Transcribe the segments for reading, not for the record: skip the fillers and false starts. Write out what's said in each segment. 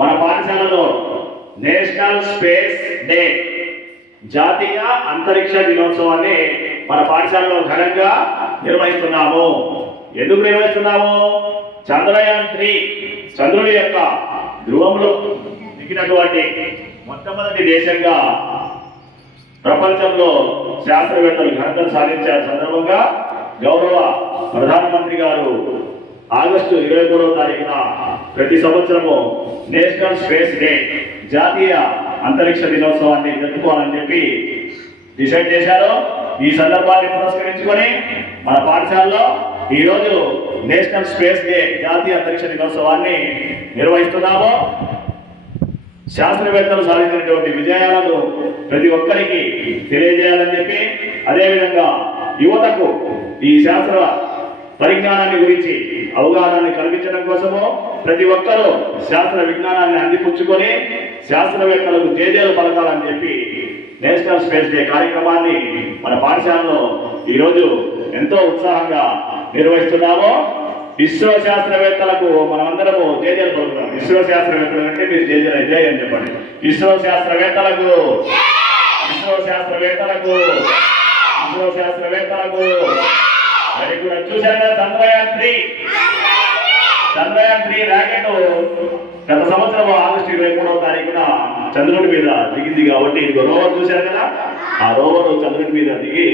మన పాఠశాలలో national space day జాతీయ అంతరిక్ష దినోత్సవాన్ని మన పాఠశాలలో ఘనంగా నిర్వహిస్తున్నాము. ఎందుకు నిర్వహిస్తున్నాము? చంద్రయాన్-3 చంద్రుడి యొక్క ధ్రువంలో దిగినటువంటి మొట్టమొదటి దేశంగా ప్రపంచంలో శాస్త్రవేత్తలు ఘనతను సాధించిన సందర్భంగా గౌరవ ప్రధానమంత్రి గారు ఆగస్టు 23వ తారీఖున ప్రతి సంవత్సరము నేషనల్ స్పేస్ డే జాతీయ అంతరిక్ష దినోత్సవాన్ని జరుపుకోవాలని చెప్పి డిసైడ్ చేశారు. ఈ సందర్భాన్ని పురస్కరించుకొని మన పాఠశాలలో ఈరోజు నేషనల్ స్పేస్ డే జాతీయ అంతరిక్ష దినోత్సవాన్ని నిర్వహిస్తున్నాము. శాస్త్రవేత్తలు సాధించినటువంటి విజయాలను ప్రతి ఒక్కరికి తెలియజేయాలని చెప్పి, అదేవిధంగా యువతకు ఈ శాస్త్ర పరిజ్ఞానాన్ని గురించి అవగాహనని కల్పించడం కోసము ప్రతి ఒక్కరూ శాస్త్ర విజ్ఞానాన్ని అందిపుచ్చుకొని శాస్త్రవేత్తలకు జేజేలు పలకాలని చెప్పి నేషనల్ స్పేస్ డే కార్యక్రమాన్ని మన పాఠశాలలో ఈరోజు ఎంతో ఉత్సాహంగా నిర్వహిస్తున్నాము. ఇస్రో శాస్త్రవేత్తలకు మనమందరము జేజేలు పలుకుతాం. ఇస్రో శాస్త్రవేత్తలు అంటే మీరు జేజేలు జై అని చెప్పండి. ఇస్రో శాస్త్రవేత్తలకు, ఇస్రో శాస్త్రవేత్తలకు, ఇస్రో శాస్త్రవేత్తలకు. Very good. చూసారా చంద్రయాన్-3 ర్యాకెట్ గత సంవత్సరం ఆగస్టు 23వ తారీఖున చంద్రుడి మీద దిగింది కాబట్టి ఇది రోవర్ చూశారు కదా, ఆ రోవర్ చంద్రుడి మీద దిగి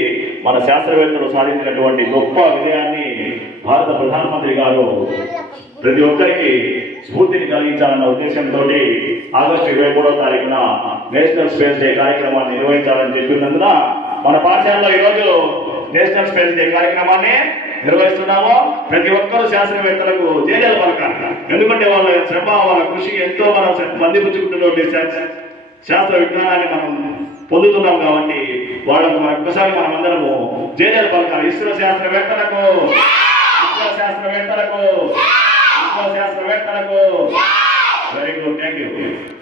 మన శాస్త్రవేత్తలు సాధించినటువంటి గొప్ప విజయాన్ని భారత ప్రధానమంత్రి గారు ప్రతి ఒక్కరికి స్ఫూర్తిని కలిగించాలన్న ఉద్దేశంతో ఆగస్టు 23వ తారీఖున నేషనల్ స్పేస్ డే కార్యక్రమాన్ని నిర్వహించాలని చెప్పినందున మన పాఠశాలలో ఈరోజు నేషనల్ స్పేస్ డే కార్యక్రమాన్ని నిర్వహిస్తున్నాము. ప్రతి ఒక్కరూ శాస్త్రవేత్తలకు జేజేలు పలకాలి. ఎందుకంటే వాళ్ళ శ్రమ, వాళ్ళ కృషి ఎంతో మనం మందిపుచ్చుకుంటున్నటువంటి శాస్త్ర విజ్ఞానాన్ని మనం పొందుతున్నాం కాబట్టి వాళ్ళకు ఒక్కసారి మనం అందరము జేజేలు పలకాలి. ఇస్రో శాస్త్రవేత్తలకు, ఇస్రో శాస్త్రవేత్తలకు, ఇస్రో శాస్త్రవేత్తలకు. Very good. Thank you.